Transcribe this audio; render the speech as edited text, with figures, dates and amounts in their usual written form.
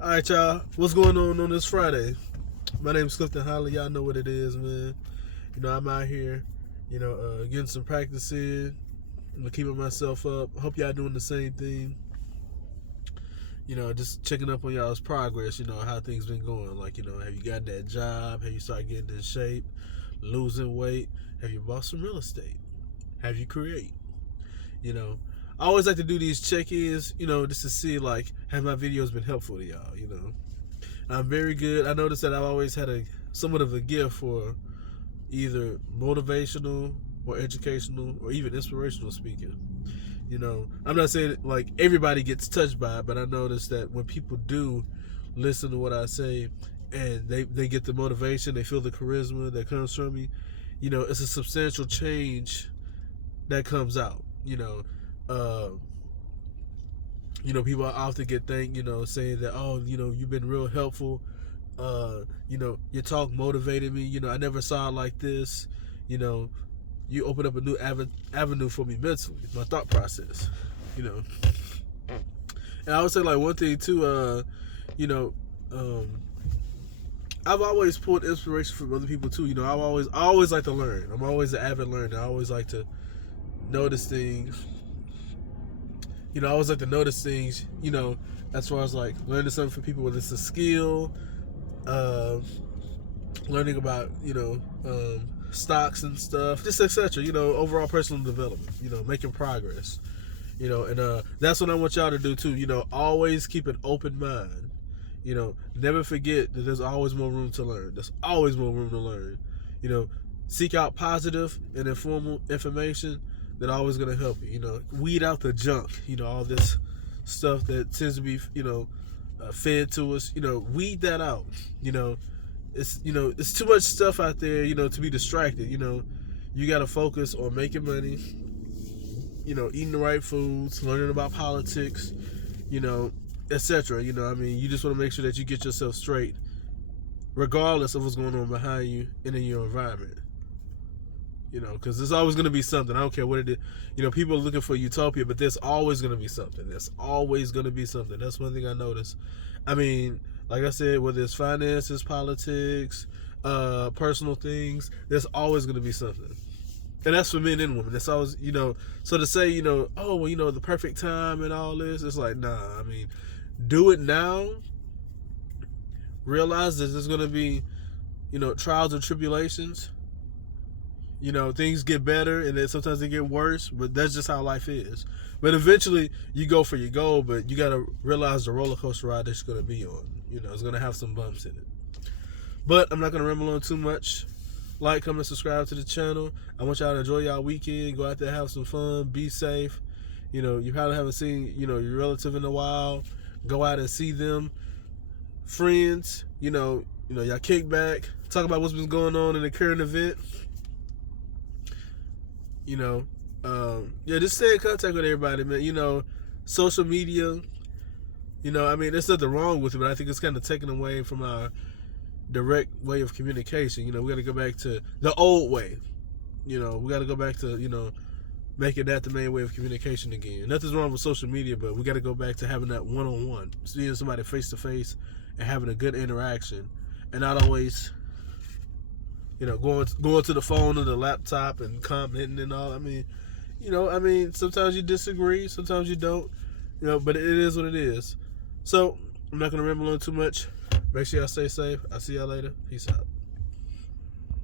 All right, y'all. What's going on this Friday? My name's Clifton Holly. Y'all know what it is, man. I'm out here, getting some practice in, keeping myself up. Hope y'all doing the same thing. Just checking up on y'all's progress. How things been going. Like, have you got that job? Have you started getting in shape, losing weight? Have you bought some real estate? Have you create? I always like to do these check-ins, just to see, like, have my videos been helpful to y'all, I'm very good. I noticed that I've always had somewhat of a gift for either motivational or educational or even inspirational speaking. I'm not saying, like, everybody gets touched by it, but I noticed that when people do listen to what I say and they get the motivation, they feel the charisma that comes from me, it's a substantial change that comes out. People often get thanked, saying that, oh, you've been real helpful. Your talk motivated me. I never saw it like this. You opened up a new avenue for me mentally, my thought process. And I would say, like, one thing too, I've always pulled inspiration from other people too. I always like to learn. I'm always an avid learner. I always like to notice things. I always like to notice things, as far as, like, learning something from people, whether it's a skill, learning about, stocks and stuff, just etc. Overall personal development, making progress, and that's what I want y'all to do too. Always keep an open mind. Never forget that there's always more room to learn. There's always more room to learn. Seek out positive and informal information that always going to help you. Weed out the junk. All this stuff that tends to be, fed to us. Weed that out. It's too much stuff out there, to be distracted. You got to focus on making money, eating the right foods, learning about politics, etc. You just want to make sure that you get yourself straight, regardless of what's going on behind you and in your environment. Because there's always going to be something. I don't care what it is. People are looking for utopia, but there's always going to be something. There's always going to be something. That's one thing I noticed. Like I said, whether it's finances, politics, personal things, there's always going to be something. And that's for men and women. That's always, so to say, oh, well, the perfect time and all this, it's like, nah. Do it now. Realize that there's going to be, trials and tribulations. Things get better and then sometimes they get worse, but that's just how life is. But eventually you go for your goal, but you got to realize the roller coaster ride that you're going to be on. It's going to have some bumps in it. But I'm not going to ramble on too much. Like, comment, subscribe to the channel. I want y'all to enjoy y'all weekend. Go out there, have some fun, be safe. You probably haven't seen, your relative in a while. Go out and see them. Friends, y'all kick back. Talk about what's been going on in the current event. Just stay in contact with everybody, man. Social media, there's nothing wrong with it, but I think it's kind of taken away from our direct way of communication. We got to go back to the old way. We got to go back to, making that the main way of communication again. Nothing's wrong with social media, but we got to go back to having that one-on-one, seeing somebody face-to-face and having a good interaction, and not always going to the phone or the laptop and commenting and all. Sometimes you disagree, sometimes you don't, but it is what it is. So I'm not going to ramble on too much. Make sure y'all stay safe. I'll see y'all later. Peace out.